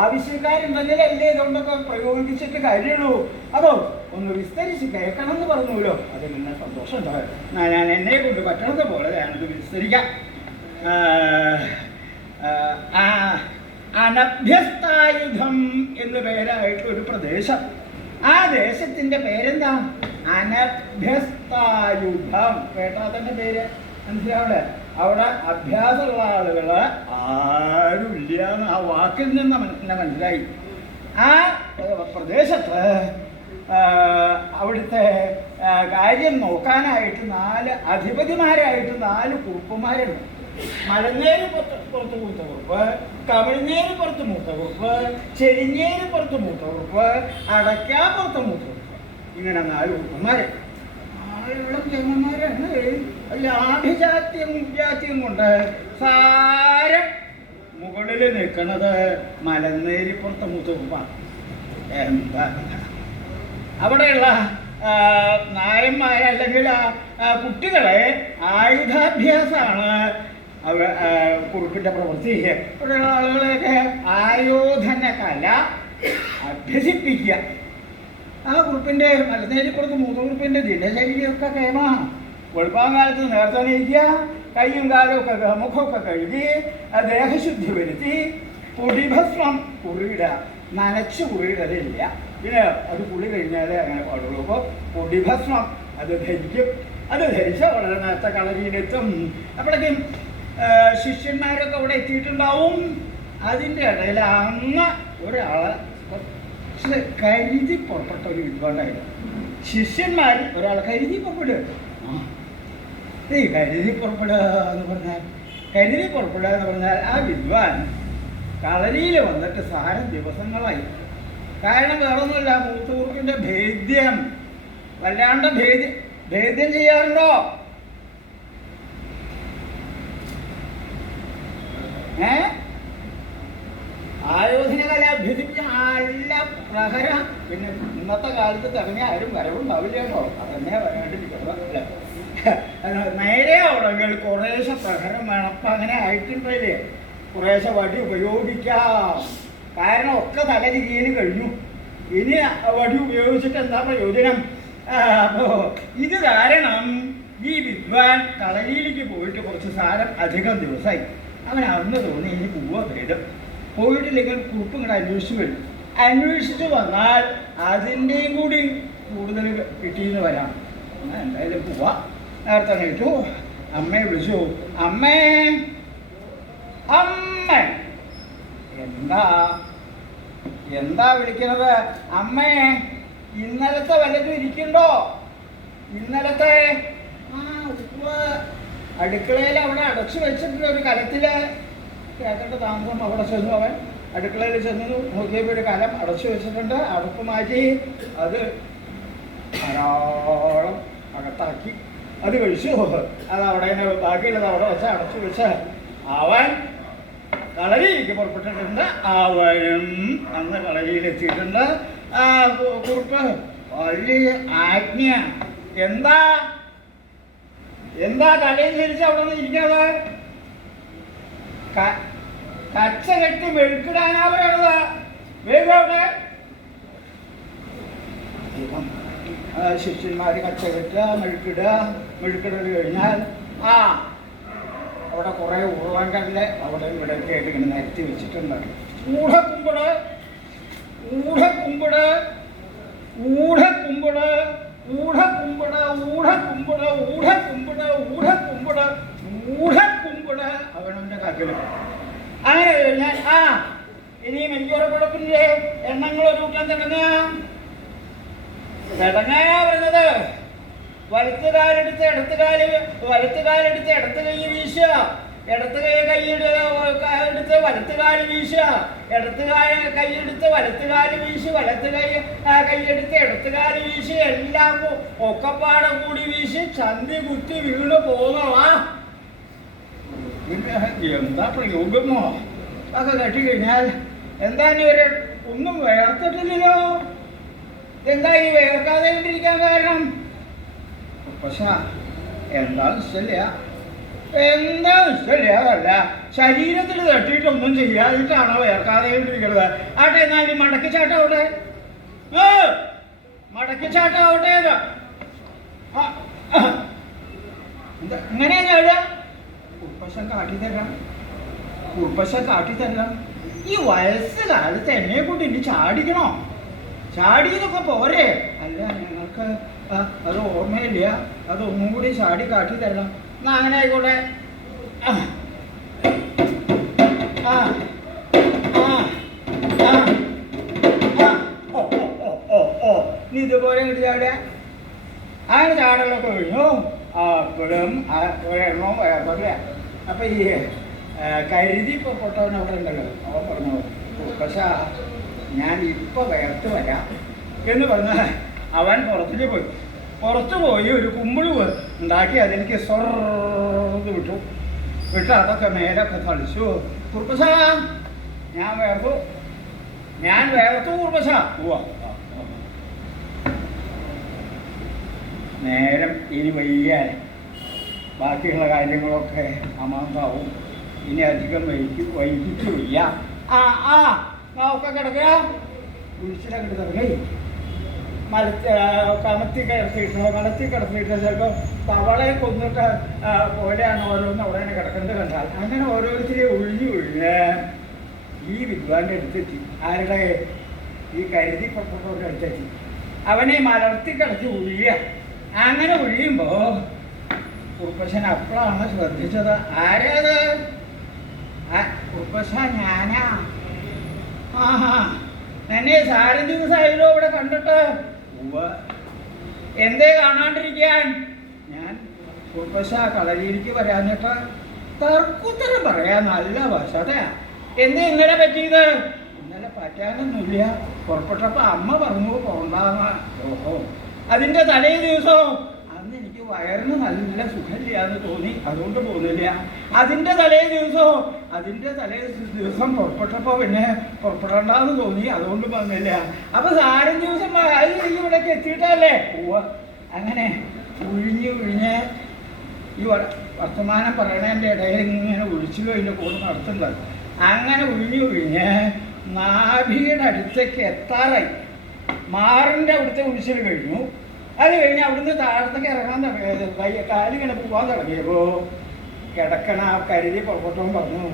ആവശ്യക്കാരുണ്ടെങ്കിലല്ലേ ഇതുകൊണ്ടൊക്കെ പ്രയോഗിച്ചിട്ട് കാര്യമുള്ളൂ. അപ്പോൾ ഒന്ന് വിസ്തരിച്ച് കേൾക്കണം എന്ന് പറഞ്ഞല്ലോ, അതിൽ നിന്ന് സന്തോഷം ഉണ്ടാവും. ഞാൻ എന്നെ കൊണ്ട് പറ്റണത് പോലെ ഞാനത് വിസ്തരിക്കാം. അനഭ്യസ്തായുധം എന്ന് പേരായിട്ടൊരു പ്രദേശം. ആ ദേശത്തിന്റെ പേരെന്താ? അനഭ്യസ്തായുധം. കേട്ടാ തന്നെ പേര് മനസ്സിലാവണ്ടേ? അവിടെ അഭ്യാസമുള്ള ആളുകള് ആരുമില്ല എന്ന് ആ വാക്കിൽ നിന്ന് മനസ്സിലായി. ആ പ്രദേശത്ത് അവിടുത്തെ കാര്യം നോക്കാനായിട്ട് 4 അധിപതിമാരായിട്ട് 4 കുറുപ്പന്മാരുണ്ട്. മലനേരി പുറത്ത് മൂത്ത കുറുപ്പ്, കമിഴ്നേരി പുറത്ത് മൂത്ത കുറുപ്പ്, ചെരിഞ്ഞേരി പുറത്ത് മൂത്ത കുറുപ്പ്, അടയ്ക്കാപ്പുറത്ത് മൂത്ത കുറുപ്പ്. ഇങ്ങനെ 4 കുറുപ്പന്മാര്. ആളുകളും ചെങ്ങന്മാരാണ്. ലാഭിജാത്യം ജാത്യം കൊണ്ട് സാരം മുകളിൽ നിൽക്കുന്നത് മലനേരിപ്പുറത്തെ മൂത്ത കുറുപ്പാണ്. എന്താ അവിടെയുള്ള നായന്മാരെ അല്ലെങ്കിൽ കുട്ടികളെ ആയുധാഭ്യാസമാണ് കുറുപ്പിന്റെ പ്രവൃത്തി. ഇവിടെയുള്ള ആളുകളെയൊക്കെ ആയോധന കല അഭ്യസിപ്പിക്കുക. ആ കുറുപ്പിന്റെ മലനേരിപ്പുറത്ത് മൂത്ത കുറുപ്പിന്റെ ദിനചര്യയൊക്കെ കേമാണ്. വെളുപ്പാങ്കാലത്ത് നേരത്തെ നീക്കുക, കയ്യും കാലും ഒക്കെ മുഖമൊക്കെ കഴുകി ദേഹശുദ്ധി വരുത്തി പൊടിഭസ്മം കുറിയിടുക. നനച്ച് കുറിയിടലില്ല. പിന്നെ അത് കുളി കഴിഞ്ഞാലേ അങ്ങനെ പാടുള്ളൂ. അപ്പോൾ പൊടിഭസ്മം അത് ധരിക്കും. അത് ധരിച്ച വളരെ നേരത്തെ കളരിയിലെത്തും. അപ്പോഴേക്കും ശിഷ്യന്മാരൊക്കെ അവിടെ എത്തിയിട്ടുണ്ടാവും. അതിൻ്റെ ഇടയിൽ അങ്ങ് ഒരാളെ കരുതി പുറപ്പെട്ട ഒരു വിദ്വാണ്ടായിരുന്നു. ശിഷ്യന്മാർ ഒരാളെ കരുതി പുറപ്പെടുക. ഈ കരുതി പുറപ്പെടുക എന്ന് പറഞ്ഞാൽ ആ വിദ്വാൻ കളരിയിൽ വന്നിട്ട് സാരം ദിവസങ്ങളായി. കാരണം വേറൊന്നുമില്ല, മൂത്തൂർക്കിൻ്റെ ഭേദ്യം വല്ലാണ്ട് ഭേദ്യം ചെയ്യാറുണ്ടോ? ആയോധന കല അഭ്യസിപ്പിച്ച നല്ല പ്രഹര. പിന്നെ ഇന്നത്തെ കാലത്ത് തന്നെ ആരും വരവുണ്ടാവില്ല കേട്ടോ. അതന്നെ വരാണ്ടിരിക്കുന്നത്. നേരെ ആവണമെങ്കിൽ കുറേശ്ശെ പ്രഹരം വേണം. അപ്പം അങ്ങനെ ആയിട്ടുണ്ടല്ലേ, കുറേശ്ശെ വടി ഉപയോഗിക്കാം. കാരണം ഒക്കെ തല തിരിയന് കഴിഞ്ഞു. ഇനി വടി ഉപയോഗിച്ചിട്ട് എന്താ പ്രയോജനം? അപ്പോൾ ഇത് കാരണം ഈ വിദ്വാൻ കളരിയിലേക്ക് പോയിട്ട് കുറച്ച് സാരം അധികം ദിവസമായി. അവൻ അന്ന് തോന്നി ഇനി പോവുക ഭേദം. പോയിട്ടില്ലെങ്കിൽ കുറിപ്പ് ഇങ്ങോട്ട് അന്വേഷിച്ച് വരും. അന്വേഷിച്ച് വന്നാൽ അതിൻ്റെയും കൂടി കൂടുതൽ കിട്ടിയെന്ന് വരാം. എന്തായാലും പോവാ. നേരത്തെ കേട്ടു അമ്മയെ വിളിച്ചു. അമ്മേ അമ്മ. എന്താ എന്താ വിളിക്കുന്നത്? അമ്മേ ഇന്നലത്തെ വല്ലതും ഇരിക്കണ്ടോ? ഇന്നലത്തെ അടുക്കളയിൽ അവിടെ അടച്ചു വെച്ചിട്ടുണ്ട് ഒരു കലത്തില്. കേട്ടിട്ട് താമസം അവിടെ ചെന്നു. അവൻ അടുക്കളയിൽ ചെന്നു നോക്കിയപ്പോൾ ഒരു കലം അടച്ചു വെച്ചിട്ടുണ്ട്. അടുപ്പ് മാറ്റി അത് ധാരാളം അകത്താക്കി അത് കഴിച്ചു. അത് അവിടെ ബാക്കിയുള്ളത് അവിടെ വെച്ച് അടച്ചു വെച്ച് അവൻ കളരിയിലേക്ക് പുറപ്പെട്ടിട്ടുണ്ട്. അവനും അന്ന് കളരിയിലെത്തിയിട്ടുണ്ട്. കുറിപ്പ് വലിയ ആജ്ഞ. എന്താ എന്താ തലയിൽ ധരിച്ച് അവിടെ നിന്ന് ഇരിക്കുന്നത്? കച്ച കെട്ടി വെളുക്കിടാനാ പറയണത്. വേഗം അവിടെ ശിഷ്യന്മാര് കച്ച കെട്ടുക, മെഴുക്കിടൽ കഴിഞ്ഞാൽ അവിടെ കുറെ ഉരുളങ്കല്ല് അവിടെ ഇവിടെയൊക്കെ ആയിട്ട് ഇങ്ങനെ നിരത്തി വെച്ചിട്ടുണ്ട്. ഊഢക്കുമ്പിട് ഊഢക്കുമ്പിട് ഊഢക്കുമ്പിട് ഊഢക്കുമ്പിട് ഊഢക്കുമ്പിട് ഊഢക്കുമ്പിട് ഊഢക്കുമ്പിട് ഊഢക്കുമ്പിട് അവനവൻ്റെ കക്കില്. അങ്ങനെ കഴിഞ്ഞാൽ ഇനിയും എനിക്ക് ഉറപ്പിടപ്പില്ലേ എണ്ണങ്ങളൊരു കൂട്ടം തുടങ്ങാനാ പറഞ്ഞത്. വലത്തുകാലെടുത്ത് ഇടത്ത് കൈ വീശുക, ഇടത്ത് കൈയെടുത്ത് വലത്ത് കാല് വീശുക, കൈയെടുത്ത് വലത്ത് കാല് വീശി, കൈയെടുത്ത് ഇടത്ത് കാല് വീശി, എല്ലാം ഒക്കെപ്പാടെ കൂടി വീശി ചന്തി കുത്തി വീണ് പോകുന്നതാ. എന്താ പ്രയോഗമോ ഒക്കെ കെട്ടിക്കഴിഞ്ഞാൽ എന്താ ഇവരെ ഒന്നും വേർത്തിട്ടില്ലല്ലോ. എന്താ ഈ വേർക്കാതെ കൊണ്ടിരിക്കാൻ കാരണം? പക്ഷെ എന്താ ഇഷ്ടമില്ല അതല്ല, ശരീരത്തിൽ തട്ടിയിട്ടൊന്നും ചെയ്യാതിട്ടാണോ വേർക്കാതെ കൊണ്ടിരിക്കുന്നത്? ആട്ടെ എന്നാൽ മടക്കിച്ചാട്ടാവട്ടെ, മടക്കിച്ചാട്ടാവട്ടെ. എന്താ ഇങ്ങനെ ചാടുക? കുർപ്പശം കാട്ടിത്തരണം. ഈ വയസ്സുകാലത്ത് എന്നെ കൊണ്ട് ഇനി ചാടിക്കണോ? ചാടിയതൊക്കെ പോരെ. അല്ല ഞങ്ങൾക്ക് അത് ഓർമ്മയില്ല, അതൊന്നും കൂടി ചാടി കാട്ടി തരണം. എന്നാ അങ്ങനെ ആയിക്കോട്ടെ. നീ ഇതുപോലെ ഇങ്ങോട്ട് ചാടുക. അങ്ങനെ ചാടലൊക്കെ കഴിഞ്ഞു. അപ്പോഴും ഒരെണ്ണവും വേർപ്പില്ല. അപ്പം ഈ കരുതി പൊട്ടവൻ അവിടെ ഉണ്ടല്ലോ, അവൻ പറഞ്ഞു പക്ഷെ ഞാൻ ഇപ്പം വേർത്ത് വരാം എന്ന് പറഞ്ഞ അവൻ പുറത്തു പോയി ഒരു കുമ്പിള് ഉണ്ടാക്കി അതെനിക്ക് സ്വർന്ന് വിട്ട് അതൊക്കെ മേലൊക്കെ തളിച്ചു. കുർപ്പശ ഞാൻ വേർത്തു കുർപ്പശ. നേരം ഇനി വൈകിയാൽ ബാക്കിയുള്ള കാര്യങ്ങളൊക്കെ അമാന്താവും. ഇനി അധികം വൈകിച്ചു വയ്യ. ഒക്കെ കിടക്കുക, കുഴിച്ചിലൊക്കെ കിടക്കേ. കമത്തി കിടത്തിയിട്ട് ചിലപ്പോൾ തവളയെ കൊന്നിട്ട് പോലെയാണ് ഓരോന്ന് അവിടെ തന്നെ കിടക്കുന്നത് കണ്ടാൽ. അങ്ങനെ ഓരോരുത്തരെ ഒഴിഞ്ഞ് ഈ വിദ്വാൻ്റെ അടുത്തെത്തി. ആരുടെ? ഈ കരുതി പൊട്ടത്തോടെ അടുത്തെത്തി. അവനെ മലർത്തി കിടത്തി ഒഴിയുക. അങ്ങനെ ഒഴിയുമ്പോൾ കുർപ്പശൻ അപ്പോഴാണ് ശ്രദ്ധിച്ചത്. ആരേത്? കുർപ്പശ ഞാനാ. എന്നെ സാരം ദിവസമായല്ലോ ഇവിടെ കണ്ടിട്ട്. എന്തേ കാണാണ്ടിരിക്കാൻ? ഞാൻ കുർപ്പശ കളരിയിലേക്ക് വരാഞ്ഞിട്ട് തർക്കുത്തരം പറയാൻ നല്ല വശതയാ. എന്തേ ഇന്നലെ പറ്റിയത്? ഇന്നലെ പറ്റാനൊന്നുമില്ല. പുറപ്പെട്ടപ്പോൾ അമ്മ പറഞ്ഞു പോണ്ടാന്ന്. ഓഹോ, അതിൻ്റെ തലേ ദിവസം അന്ന് എനിക്ക് വയറിന് നല്ല സുഖമില്ലാന്ന് തോന്നി, അതുകൊണ്ട് പോകുന്നില്ല. അതിൻ്റെ തലേ ദിവസം പുറപ്പെട്ടപ്പോൾ പിന്നെ പുറപ്പെടണ്ടെന്ന് തോന്നി, അതുകൊണ്ട് വന്നില്ല. അപ്പം സാരം ദിവസം അത് ഇവിടേക്ക് എത്തിയിട്ടല്ലേ പോവുക. അങ്ങനെ ഉഴിഞ്ഞ് ഈ വർത്തമാനം പറയണതിൻ്റെ ഇടയിൽ ഇങ്ങനെ ഒഴിച്ചിലും അതിൻ്റെ കൂടെ നടത്തുന്നത്. അങ്ങനെ ഉഴിഞ്ഞ് നാഭിയുടെ അടുത്തേക്ക് എത്താറായി. മാറിൻ്റെ അവിടുത്തെ ഉഴിച്ചിൽ കഴിഞ്ഞു. അത് കഴിഞ്ഞ് അവിടുന്ന് താഴത്തേക്ക് ഇറങ്ങാൻ കാലിങ്ങനെ പോകാൻ തുടങ്ങിയപ്പോൾ കിടക്കണ ആ കരുതി പുറപ്പെട്ടവൻ പറഞ്ഞു,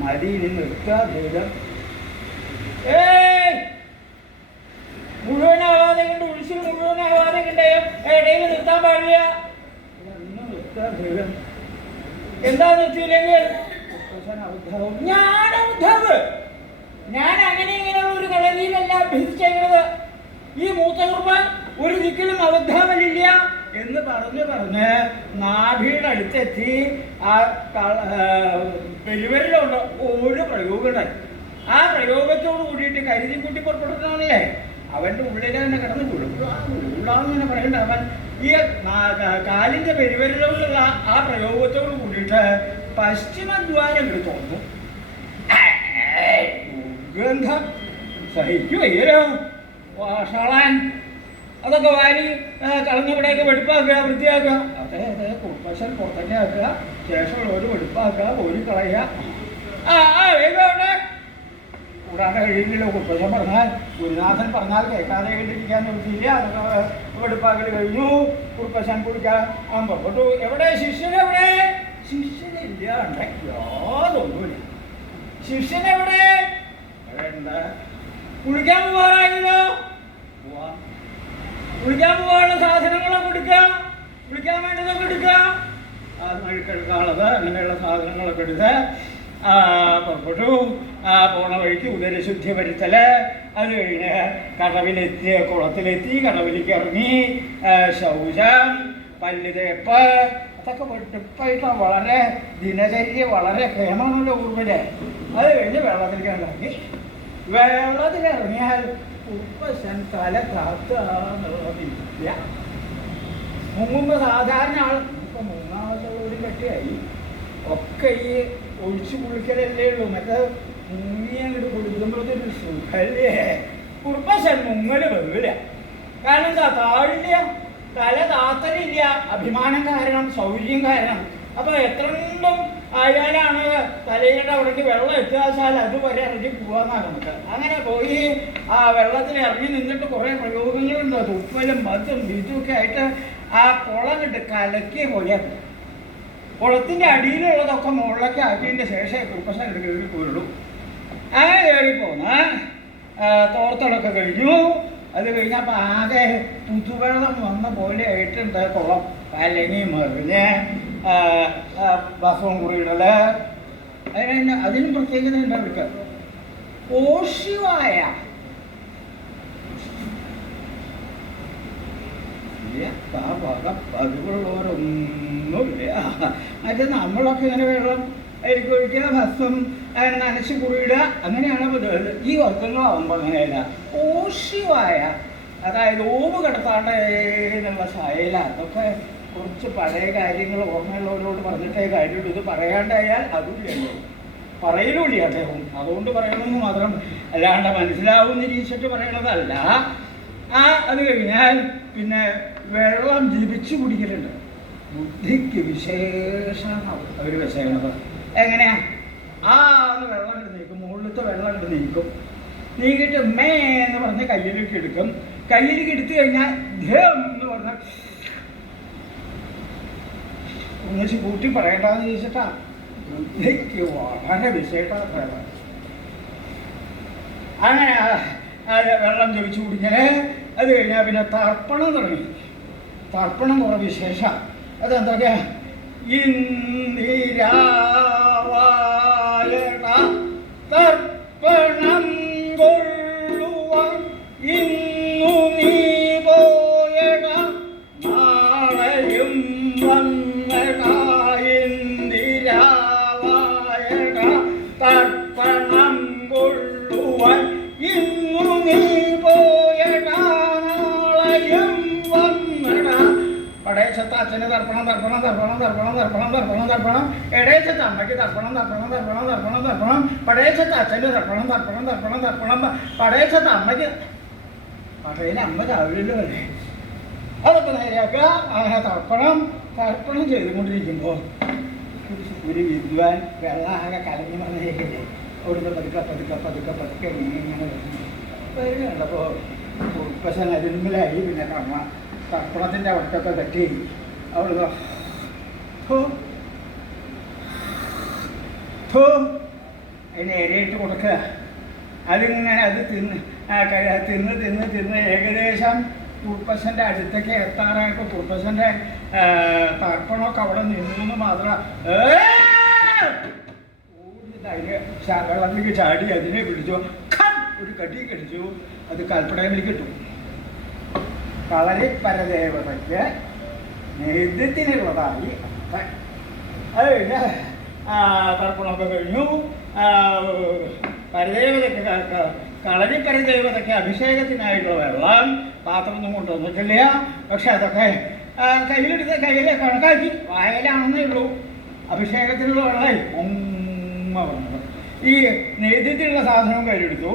മതി ഇനി നിർത്തുക ദൈവം. മുഴുവനാവാതെ കണ്ട് ഉഴിച്ചിൽ മുഴുവനാവാതെ കണ്ട് ഇടയിൽ നിർത്താൻ പാടില്ല. നിർത്തുക ദൈവം. എന്താ നിർത്തിയില്ലെങ്കിൽ ഞാൻ ഉദ്ധാവ്, ഞാൻ അങ്ങനെ ഇങ്ങനെയുള്ള ഒരു കളരിയിലല്ല അഭ്യസിച്ചേക്കുന്നത്. ഈ മൂത്ത കുർബാൻ ഒരു ദിക്കിലും അബദ്ധാവലില്ല എന്ന് പറഞ്ഞ് നാഭിയുടെ അടുത്തെത്തി ആ പെരുവരിലുണ്ട് ഒരു പ്രയോഗമുണ്ടായി. ആ പ്രയോഗത്തോട് കൂടിയിട്ട് കരുതി കൂട്ടി പുറപ്പെടുന്നതാണല്ലേ, അവൻ്റെ ഉള്ളിൽ തന്നെ കിടന്ന് ഉള്ളാന്നിങ്ങനെ പറയണ്ട. അവൻ ഈ കാലിൻ്റെ പെരുവരിലുള്ള ആ പ്രയോഗത്തോട് കൂടിയിട്ട് പശ്ചിമദ്വാരം തുറന്നു. ഗന്ധം സഹിക്കുവയ്യല്ലോ. വാഷാളാൻ അതൊക്കെ വാരി കളഞ്ഞവിടെയൊക്കെ വെടുപ്പാക്കുക, വൃത്തിയാക്കുക. അതെ കുർപ്പശൻ പുറത്തേക്ക് ആക്കുക, ശേഷമുള്ളവർ വെടുപ്പാക്കുക, കോരി കളയുക. വേഗം കൂടാണ്ട് കഴിയില്ലല്ലോ. കുർപ്പശൻ പറഞ്ഞാൽ, ഗുരുനാഥൻ പറഞ്ഞാൽ കേൾക്കാതെ കേട്ടിരിക്കാൻ നിർത്തിയില്ല. അതൊക്കെ വെടുപ്പാക്കൽ കഴിഞ്ഞു. കുർപ്പശൻ കുടിക്കാൻ പുറപ്പെട്ടു. എവിടെ ശിഷ്യനെവിടെ? ശിഷ്യനില്ല, യാതൊന്നുമില്ല. ശിഷ്യനെവിടെ? എന്താ കുളിക്കാൻ പോകാനായില്ലോ. കുളിക്കാൻ പോകാനുള്ള സാധനങ്ങളൊക്കെ എടുക്കുക, കുളിക്കാൻ വേണ്ടതൊക്കെ എടുക്കുക, മഴുക്കെടുക്കാനുള്ളത് അങ്ങനെയുള്ള സാധനങ്ങളൊക്കെ എടുത്ത് പുറപ്പെട്ടു. പോണ വഴിക്ക് ഉദരശുദ്ധി വരുത്തല്. അത് കഴിഞ്ഞ് കടവിലെത്തി, കുളത്തിലെത്തി, കടവിലേക്ക് ഇറങ്ങി ശൗചം, പല്ല് തേപ്പ്, അതൊക്കെ വെട്ടിപ്പായിട്ട് വളരെ ദിനചര്യ വളരെ ക്ഷേമമാണല്ലോ ഊർവല്. അത് കഴിഞ്ഞ് വെള്ളത്തിലേക്ക് ഇറങ്ങി. വെള്ളത്തിലിറങ്ങിയാൽ ഉപ്പശൻ തല കാത്തുന്നില്ല. മുങ്ങുമ്പോൾ സാധാരണ ആൾ ഇപ്പം മൂന്നാമത്തെ ഒരു കെട്ടിയായി ഒക്കെ ഈ ഒഴിച്ചു കുളിക്കലല്ലേ ഉള്ളൂ. മറ്റേ മുങ്ങി അങ്ങോട്ട് കുളിക്കുമ്പോഴത്തേക്ക് സുഖല്ലേ. ഉപ്പശൻ മുങ്ങല് വെറുതെ. കാരണം എന്താ, താഴില്ല, തല താത്തലില്ല. അഭിമാനം കാരണം, ശൗര്യം കാരണം. അപ്പോൾ എത്രണ്ടും ആയാലാണ് തലയുടെ അവിടേക്ക് വെള്ളം എത്തിയാൽ അതുവരെ ഇറങ്ങി പോകാമെന്നാണ് നമുക്ക്. അങ്ങനെ പോയി ആ വെള്ളത്തിൽ ഇറങ്ങി നിന്നിട്ട് കുറേ പ്രയോഗങ്ങളുണ്ട്. തുപ്പലും മതും ബീജുമൊക്കെ ആയിട്ട് ആ കുളം ഇട്ട് കലക്കിയ പോലെയാണ്. കുളത്തിൻ്റെ അടിയിലുള്ളതൊക്കെ മുകളിലൊക്കെ ആക്കിയതിൻ്റെ ശേഷം കുർപ്പശൻ ഇട്ട് കയറി പോരുള്ളൂ. അങ്ങനെ കയറിപ്പോന്ന് തോർത്തൊടൊക്കെ കഴിഞ്ഞു. അത് കഴിഞ്ഞപ്പോൾ ആകെ പുതുവെള്ളം വന്ന പോലെ ആയിട്ടുണ്ട് കുളം. കലങ്ങി മറിഞ്ഞ് ഭസ്മം കുറിയിടല്. അതിനും പ്രത്യേകത ഉണ്ട് അവർക്ക്. ഓഷിവായ പതിവുള്ളവരൊന്നുമില്ല. അത് നമ്മളൊക്കെ ഇങ്ങനെ വെള്ളം അതിലേക്ക് ഒഴിക്കുക, ഭസ്മം അതിനെ നനച്ച് കുറിയിടുക, അങ്ങനെയാണ്. ഈ വർക്കങ്ങളാവുമ്പോൾ അങ്ങനെയല്ല. ഓഷിവായ, അതായത് ഓവ് കിടത്താണ്ട് എന്നുള്ള ശായല. അതൊക്കെ കുറച്ച് പഴയ കാര്യങ്ങൾ ഓർമ്മയുള്ളവരോട് പറഞ്ഞിട്ടേ കാര്യമുള്ളൂ. ഇത് പറയാണ്ടായാൽ അതുമില്ലല്ലോ, പറയലുമില്ല അദ്ദേഹം. അതുകൊണ്ട് പറയണമെന്ന് മാത്രം, അല്ലാണ്ട് മനസ്സിലാവും നിരീക്ഷിച്ചിട്ട് പറയണതല്ല. അത് കഴിഞ്ഞാൽ പിന്നെ വെള്ളം ജപിച്ചു കുടിക്കലുണ്ട്. ബുദ്ധിക്ക് വിശേഷം അവർ വിശേഷണത് എങ്ങനെയാ? എന്ന് വെള്ളം ഇട്ട് നീക്കും, മുകളിലത്തെ വെള്ളം ഇട്ട് നീക്കും. നീക്കിയിട്ട് മേ എന്ന് പറഞ്ഞ് കയ്യിലേക്ക് എടുക്കും. കയ്യിലേക്ക് എടുത്തു കഴിഞ്ഞാൽ ധം എന്ന് പറഞ്ഞാൽ ഒന്നിച്ച് കൂട്ടി പറയണ്ടെന്ന് ചോദിച്ചിട്ടാ. ബുദ്ധിക്ക് വളരെ വിശേഷമാണ് പറയണം. അങ്ങനെ വെള്ളം ജപിച്ചു കുടിക്കല്. അത് കഴിഞ്ഞാൽ പിന്നെ തർപ്പണം തുടങ്ങി. തർപ്പണം കുറേ വിശേഷം. അതെന്തൊക്കെയാ? ഇന്ദിരാവായണ തർപ്പണം കൊള്ളുവാൻ ഇന്നു നീ പോയട, നാളെയും വന്നട. ഇന്ദിരാവായണ തർപ്പണം കൊള്ളുവാൻ ഇന്നു നീ പോയട, നാളെയും വന്നട. പടയച്ചത്ത അച്ഛന് തർപ്പണം, തർപ്പണം, തർപ്പണം, തർപ്പണം, തർപ്പണം, തർപ്പണം, തർപ്പണം. ഇടയച്ചത്ത അമ്മയ്ക്ക് തർപ്പണം, തർപ്പണം, തർപ്പണം, തർപ്പണം, തർപ്പണം. പടയച്ചത്ത അച്ഛന് തർപ്പണം, തർപ്പണം, തർപ്പണം, തർപ്പണം. പടയച്ചത്ത അമ്മയ്ക്ക്, പടയിലെ അമ്മ രാവിലെ അല്ലേ, അതൊക്കെ നേരെയാക്കുക. അങ്ങനെ തർപ്പണം ചെയ്തുകൊണ്ടിരിക്കുമ്പോൾ ഒരു വിദ്വാൻ വെള്ളം ആകെ കലങ്ങി വന്നേക്കില്ലേ, അവിടുന്ന് പതുക്കെ പതുക്കെ പതുക്കെ പതുക്കെ ഇങ്ങനെ വരുന്നുണ്ടപ്പോൾ പക്ഷെ അതിന്മേലായി പിന്നെ തർപ്പണത്തിൻ്റെ അവിടത്തൊക്കെ തട്ടി അവിടുന്ന് അതിന് ഇരയിട്ട് കൊടുക്കുക. അതിങ്ങനെ അത് തിന്ന് തിന്ന് തിന്ന് തിന്ന് ഏകദേശം കുറുപ്പശൻ്റെ അടുത്തേക്ക് എത്താറായപ്പോൾ കുറുപ്പശൻ്റെ തർപ്പണമൊക്കെ അവിടെ നിന്നു മാത്രം അതിന് വെള്ളത്തിലേക്ക് ചാടി അതിനെ പിടിച്ചു, ഒരു കടി കടിച്ചു. അത് കൽപ്പടയിലേക്ക് ഇട്ടു. കളരിപ്പരദേവതയ്ക്ക് നേതൃത്വത്തിനുള്ളതായി അത് കഴിഞ്ഞ് തർപ്പണമൊക്കെ കഴിഞ്ഞു. പരദേവതയ്ക്ക് കളരിപ്പരദേവതയ്ക്ക് അഭിഷേകത്തിനായിട്ടുള്ള വെള്ളം പാത്രമൊന്നും കൊണ്ടുവന്നിട്ടില്ല. പക്ഷെ അതൊക്കെ കയ്യിലെടുത്ത് കയ്യിലെ കണക്കാക്കി വായലാണെന്നേ ഉള്ളൂ. അഭിഷേകത്തിനുള്ള വെള്ളം പറഞ്ഞത് ഈ നേതൃത്വത്തിനുള്ള സാധനവും കയ്യിലെടുത്തു.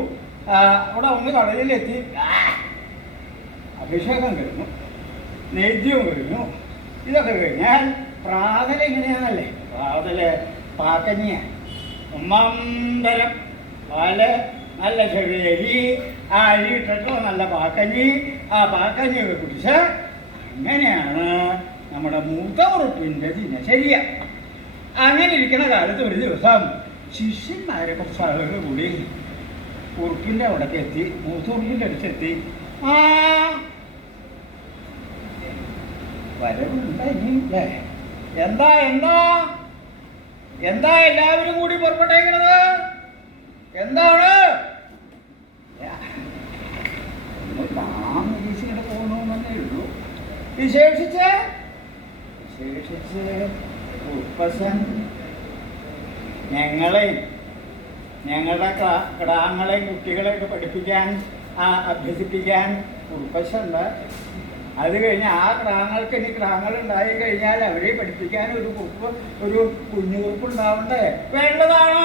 അവിടെ ഒന്ന് കടലിലെത്തി. അഭിഷേകം കഴിഞ്ഞു, നേദ്യവും കഴിഞ്ഞു. ഇതൊക്കെ കഴിഞ്ഞാൽ പ്രാതൽ എങ്ങനെയാണല്ലേ? പ്രാതല് പാക്കഞ്ഞിയ ഒന്നാന്തരം പാല്, നല്ല ചെറിയ അരി, ആ അരി ഇട്ടിട്ടുള്ള നല്ല പാക്കഞ്ഞി, ആ പാക്കഞ്ഞിയൊക്കെ കുടിച്ച് അങ്ങനെയാണ് നമ്മുടെ മൂത്തവറുപ്പിൻ്റെ ദിനചര്യ. അങ്ങനെ ഇരിക്കുന്ന കാലത്ത് ഒരു ദിവസം ശിഷ്യന്മാരെ കുറച്ച് ആളുകൾ കൂടി ഉറുപ്പിൻ്റെ അവിടേക്ക് എത്തി, മൂത്തുറുപ്പിൻ്റെ അടുത്തെത്തി. ആ വരവുണ്ടാ ഇനിയില്ലേ? എന്താ എന്താ എന്താ എല്ലാവരും കൂടി പുറപ്പെട്ടേക്കുന്നത്? എന്താണ്? നിരീക്ഷിച്ചിട്ട് പോകണമെന്നേ ഉള്ളൂ. വിശേഷിച്ച് ഉപ്പസൻ ഞങ്ങളെയും ഞങ്ങളുടെ കിടാങ്ങളെയും കുട്ടികളെയൊക്കെ പഠിപ്പിക്കാൻ അഭ്യസിപ്പിക്കാൻ ഉപ്പസുണ്ട്. അത് കഴിഞ്ഞ് ആ ക്രാങ്ങൾക്ക് ഇനി ക്രാങ്ങൾ ഉണ്ടായി കഴിഞ്ഞാൽ അവരെ പഠിപ്പിക്കാൻ ഒരു കുഞ്ഞുകുറുപ്പ് ഉണ്ടാവണ്ടേ? വേണ്ടതാണ്.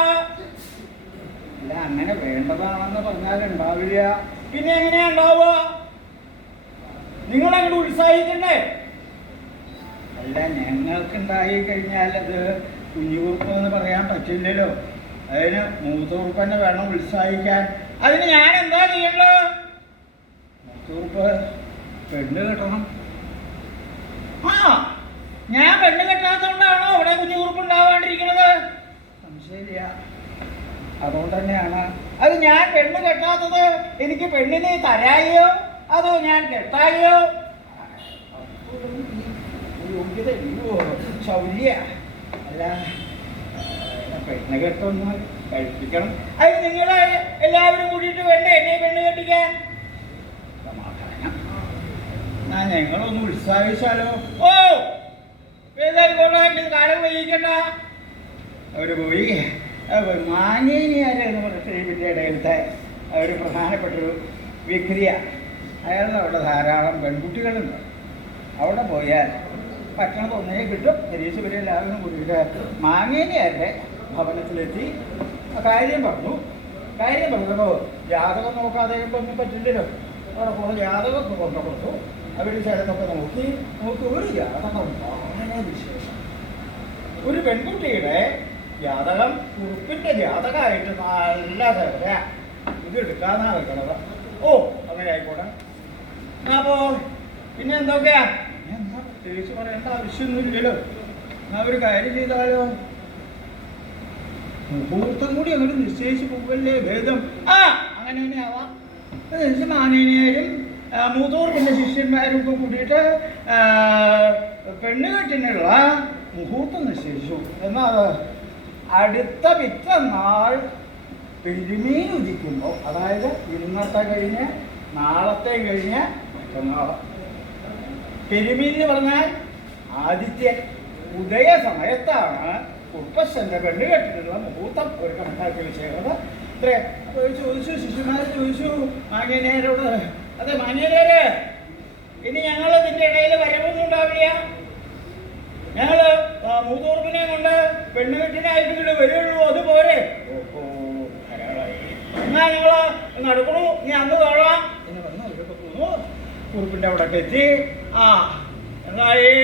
അല്ല, അങ്ങനെ വേണ്ടതാണെന്ന് പറഞ്ഞാൽ ഉണ്ടാവില്ല. പിന്നെ എങ്ങനെയാ ഉണ്ടാവുക? നിങ്ങളങ്ങോട്ട് ഉത്സാഹിക്കണ്ടേ? അല്ല, ഞങ്ങൾക്കുണ്ടായി കഴിഞ്ഞാൽ അത് കുഞ്ഞുകുറുപ്പ് എന്ന് പറയാൻ പറ്റില്ലല്ലോ. അതിന് മൂത്തുകുറുപ്പ് തന്നെ വേണം ഉത്സാഹിക്കാൻ. അതിന് ഞാൻ എന്താ ചെയ്യണ്ടത്? മൂത്തുകുറുപ്പ് പെണ്ണ് കെട്ടണം. ഞാൻ പെണ്ണ് കെട്ടാത്തതുകൊണ്ടാണോ അവിടെ കുഞ്ഞുകുറുപ്പ് ഉണ്ടാവാണ്ടിരിക്കുന്നത്? സംശയമില്ല, അതുകൊണ്ട് തന്നെയാണ്. അത് ഞാൻ പെണ്ണ് കെട്ടാത്തത് എനിക്ക് പെണ്ണിനെ തരായോ അതോ ഞാൻ കെട്ടായോ? യോഗ്യത ഇല്ലയോ? ശൗര്യ അല്ല, പെണ്ണ് കെട്ടൊന്ന് കഴിപ്പിക്കണം. അത് നിങ്ങളെ എല്ലാവരും കൂടിയിട്ട് വേണ്ട എന്നെ പെണ്ണ് കെട്ടിക്കാൻ? ഞങ്ങളൊന്ന് ഉത്സാഹിച്ചാലോ? ഓ, ഏതായിക്കോട്ടെ, കാലം വൈകിക്കണ്ട. അവർ പോയി. മാനേനിയാരെന്ന് പറഞ്ഞ ഇതിൻ്റെ ഇടയിലത്തെ ഒരു പ്രധാനപ്പെട്ടൊരു വിക്രിയ. അയാളുടെ അവിടെ ധാരാളം പെൺകുട്ടികളുണ്ട്. അവിടെ പോയാൽ പറ്റണതൊന്നേ കിട്ടും. പരീക്ഷ വരെ എല്ലാവരും കൂടിയിട്ട് മാങ്ങേനിയാരുടെ ഭവനത്തിലെത്തി കാര്യം പറഞ്ഞു. കാര്യം പറഞ്ഞപ്പോൾ ജാതകം നോക്കാതെ ഒന്നും പറ്റില്ലല്ലോ. അവിടെ പോലെ ജാതകമൊക്കെ കൊണ്ടു കൊടുത്തു. അവർ ചിലതൊക്കെ നോക്കി ഒരു ജാതകം വളരെ വിശേഷം. ഒരു പെൺകുട്ടിയുടെ ജാതകം ഉറുപ്പിൻ്റെ ജാതകമായിട്ട് നല്ല തര ഇത് എടുക്കാന്നാണ് വെക്കണത്. ഓ, അങ്ങനെ ആയിക്കോട്ടെ. അപ്പോൾ പിന്നെ എന്തൊക്കെയാ? എന്താ പ്രത്യേകിച്ച് പറയേണ്ട ആവശ്യമൊന്നുമില്ലല്ലോ. എന്നാ ഒരു കാര്യം ചെയ്താലോ? മുഹൂർത്തം കൂടി അങ്ങോട്ട് നിശ്ചയിച്ച് പോകല്ലേ ഭേദം. അങ്ങനെ തന്നെ ആവാം. എന്നുവെച്ചാൽ മാനേനിയരും മൂത്തൂർപ്പിൻ്റെ ശിഷ്യന്മാരും ഒക്കെ കൂടിയിട്ട് പെണ്ണുകെട്ടിനുള്ള മുഹൂർത്തം നിശ്ചയിച്ചു. എന്നാൽ അടുത്ത പിറ്റന്നാൾ പെരുമീൻ ഉദിക്കുമ്പോൾ, അതായത് ഇന്നത്തെ കഴിഞ്ഞ് നാളത്തെ കഴിഞ്ഞ് മറ്റന്നാൾ. പെരുമീൻ എന്ന് പറഞ്ഞാൽ ആദിത്യൻ ഉദയ സമയത്താണ് ഉപ്പശൻ്റെ പെണ്ണുകെട്ടിനുള്ള മുഹൂർത്തം ഒരു കണക്കാക്കി വെച്ചേക്കുന്നത്. അത്രേ. അപ്പോൾ ചോദിച്ചു, ശിശുമാർ ചോദിച്ചു മാന്യനേരോട്, അതെ മാന്യനേര്, ഇനി ഞങ്ങൾ ഇതിൻ്റെ ഇടയിൽ വരവൊന്നും ഉണ്ടാവില്ല. ഞങ്ങൾ മൂത്തൂർപ്പിനെ കൊണ്ട് പെണ്ണുകെട്ടിനായിട്ട് ഇങ്ങോട്ട് വരുള്ളൂ, അതുപോലെ. ഓഹോ, ധാരാളമായി. എന്നാൽ ഞങ്ങൾ നടക്കണു, നീ അന്ന് കാണാം എന്ന് പറഞ്ഞു. അവരൊക്കെ പോന്നു. കുറുപ്പിൻ്റെ അവിടെയൊക്കെ എത്തി. എന്തായി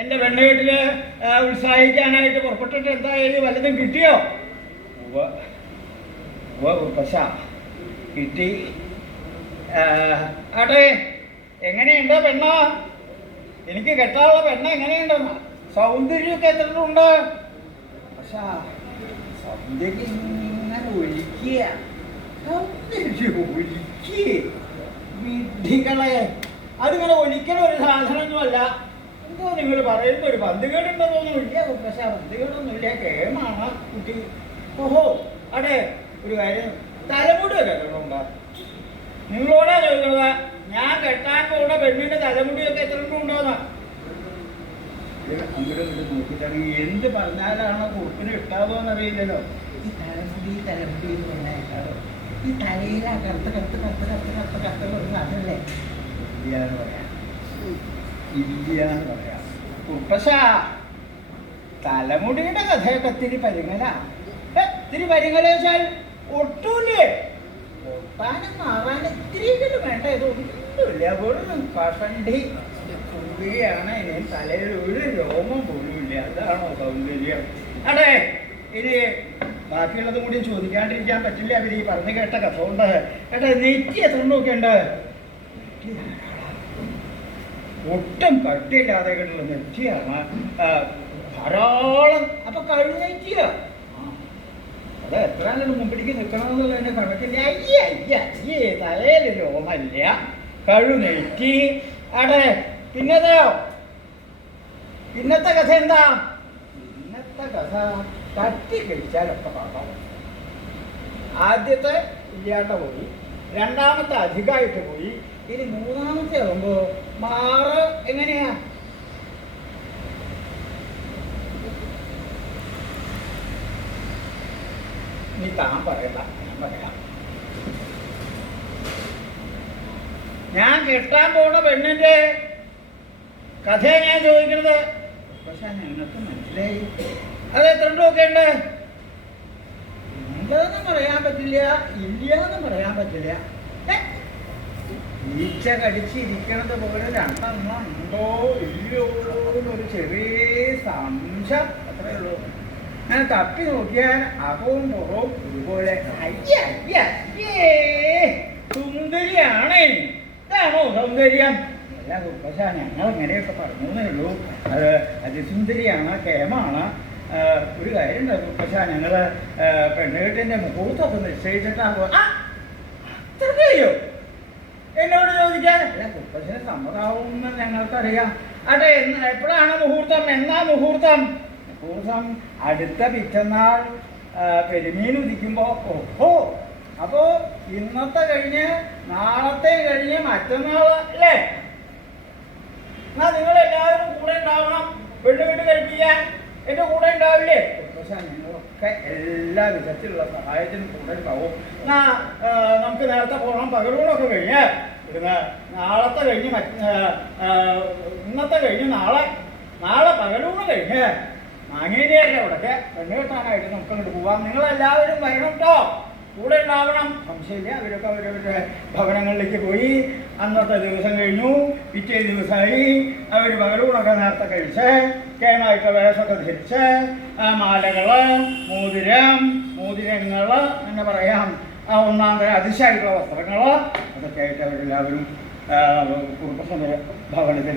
എൻ്റെ പെണ്ണുകെട്ടിൽ ഉത്സാഹിക്കാനായിട്ട് പുറപ്പെട്ടിട്ട് എന്തായാലും വല്ലതും കിട്ടിയോ? പക്ഷ കിട്ടി. ആട്ടെ, എങ്ങനെയുണ്ട് പെണ്ണ? എനിക്ക് കെട്ടാനുള്ള പെണ്ണ എങ്ങനെയുണ്ടെന്ന്? സൗന്ദര്യമൊക്കെ എത്രയുണ്ട്? പക്ഷെ സൗന്ദര്യം ഇങ്ങനെ ഒലിക്കുക, സൗന്ദര്യം ഒലിക്കുക വിഡ്ഢികളെ. അതിങ്ങനെ ഒലിക്കണ ഒരു സാധനമൊന്നുമല്ല. എന്തോ നിങ്ങൾ പറയുമ്പോൾ ഒരു പന്തുകേടുണ്ടെന്നൊന്നുമില്ല. പക്ഷെ പന്തുകേടൊന്നുമില്ല, കേമാണ് കുട്ടി. ഓഹോ, അടെ ഒരു കാര്യം, തലമുടിയൊക്കെ എത്രയുണ്ടോ? നിങ്ങളോടാ ചോദിക്കുന്നത്. ഞാൻ കെട്ടാൻ പോകുന്ന പെണ്ണിൻ്റെ തലമുടിയൊക്കെ എത്രയുണ്ടോന്നാ. അങ്ങനെ നോക്കിയിട്ടാണെങ്കിൽ എന്ത് പറഞ്ഞാലാണ് കുറുപ്പിന് ഇട്ടാതോന്ന് അറിയില്ലല്ലോ. ഈ തലമുടി തലമുടി എന്ന് പറഞ്ഞാൽ ഈ തലയിലാ കറുത്ത് കറുത്ത് കറുത്ത് കറുത്ത് കറുത്ത് കറുത്ത് പറഞ്ഞ അതല്ലേ ഇല്ലാന്ന് പറയാം, ഇല്ലാന്ന് പറയാം. കുറുപ്പശാ, തലമുടിയുടെ കഥയൊക്കെ ഇത്തിരി പരിങ്ങല. ഇത്തിരി പരിങ്ങല വെച്ചാൽ ഒട്ടൂലേ, ഒട്ടാനും മാറാനും ഇത്തിരിയെങ്കിലും വേണ്ട. ഇതൊന്നുമില്ല, വെറും കഷണ്ടി കുടിയാണ്. ഇനി തലയിൽ ഒരു രോമം പോലും ഇല്ല. അതാണോ സൗന്ദര്യം? അതെ, ഇനി ബാക്കിയുള്ളതും കൂടി ചോദിക്കാണ്ടിരിക്കാൻ പറ്റില്ല. അവർ ഈ പറഞ്ഞു കേട്ട കഥ കൊണ്ട്. ഏട്ടാ, നെറ്റി എത്ര നോക്കി ഉണ്ട്? ഒട്ടും കട്ടിയില്ലാതെ കേട്ടുള്ള നെറ്റിയാണ്, ധാരാളം. അപ്പൊ കഴുനെറ്റിയ അത് എത്ര മുമ്പിലേക്ക് നിൽക്കണമെന്നുള്ളതിന്റെ കണക്കില്ല. അയ്യേ അയ്യ അയ്യേ, തലയിൽ രോമല്ല, കഴുനെറ്റി. അടെ, പിന്നതെയോ? ഇന്നത്തെ കഥ എന്താ? ഇന്നത്തെ കഥ തട്ടി കഴിച്ചാലൊക്കെ പാടാം. ആദ്യത്തെ ഇല്ലാണ്ട പോയി, രണ്ടാമത്തെ അധികമായിട്ട് പോയി, ഇനി മൂന്നാമത്തെ ആകുമ്പോ മാറ്. എങ്ങനെയാ? നീ താൻ പറയണ്ട, ഞാൻ പറയാം. ഞാൻ കെട്ടാൻ പോണ പെണ്ണിന്റെ കഥയാണ് ഞാൻ ചോദിക്കുന്നത്. പക്ഷെ ഞങ്ങൾക്ക് മനസ്സിലായി. അത് എത്ര ഒക്കെ ഉണ്ട്? ഉണ്ടെന്നും പറയാൻ പറ്റില്ല, ഇല്ലയെന്നും പറയാൻ പറ്റില്ല. ഈച്ച കടിച്ചിരിക്കണത് പോലെ രണ്ടെണ്ണം ഉണ്ടോ ഇല്ലയോ എന്നൊരു ചെറിയ സംശയം, അത്രേ ഉള്ളൂ. ഞാൻ തപ്പി നോക്കിയാൽ അകവും പുറവും ഒരുപോലെ. സുന്ദരിയാണേ. ഇതാണോ സൗന്ദര്യം? അല്ല കുറുപ്പശ, ഞങ്ങൾ ഇങ്ങനെയൊക്കെ പറഞ്ഞേ ഉള്ളൂ. അത് അതിസുന്ദരിയാണ്, കേമാണ്. ഒരു കാര്യമുണ്ട് കുറുപ്പശ, ഞങ്ങൾ പെണ്ണുകെട്ടിൻ്റെ മുഹൂർത്തമൊക്കെ നിശ്ചയിച്ചിട്ടാകുക. അത്രയോ എന്നോട് ചോദിക്കാൻ? അല്ല, കുറുപ്പശന് സമ്മതമാവുമെന്ന് ഞങ്ങൾക്കറിയാം. അതെ, എപ്പോഴാണ് മുഹൂർത്തം? എന്നാ മുഹൂർത്തം? മുഹൂർത്തം അടുത്ത പിറ്റന്നാൾ പെരുമീൻ ഉദിക്കുമ്പോൾ. ഓഹോ, അപ്പോ ഇന്നത്തെ കഴിഞ്ഞ് നാളത്തെ കഴിഞ്ഞ് മറ്റന്നാൾ അല്ലേ? എന്നാ നിങ്ങളെല്ലാവരും കൂടെ ഉണ്ടാവണം. പെണ്ണ് വീട്ട് കഴിപ്പിക്കാൻ എൻ്റെ കൂടെ ഉണ്ടാവില്ലേ? പക്ഷേ ഞങ്ങളൊക്കെ എല്ലാ വിധത്തിലുള്ള സഹായത്തിനും കൂടെ ഉണ്ടാവും. എന്നാ നമുക്ക് നേരത്തെ പോകണം. പകലൂണൊക്കെ കഴിഞ്ഞ് ഇവിടുന്ന് നാളത്തെ കഴിഞ്ഞ് ഇന്നത്തെ കഴിഞ്ഞ് നാളെ പകലൂണ് കഴിഞ്ഞ് മാങ്ങേരിയല്ലേ അവിടൊക്കെ പെണ്ണ് കെട്ടാനായിട്ട് നമുക്ക് അങ്ങോട്ട് പോവാം. നിങ്ങളെല്ലാവരും വരണം കേട്ടോ, കൂടെ ഉണ്ടാവണം. സംശയമില്ല. അവരൊക്കെ അവരവരുടെ ഭവനങ്ങളിലേക്ക് പോയി. അന്നത്തെ ദിവസം കഴിഞ്ഞു, പിറ്റേ ദിവസമായി അവർ പകലൂണൊക്കെ നേരത്തെ കഴിച്ച് കേമായിട്ട് വേഷമൊക്കെ ധരിച്ച് മാലകള്, മോതിരങ്ങൾ എന്ന് പറയാം, ഒന്നാം തരം അതിശായിട്ടുള്ള വസ്ത്രങ്ങൾ, അതൊക്കെ ആയിട്ട് അവരെല്ലാവരും കുറുപ്പന്റെ ഭവനത്തിൽ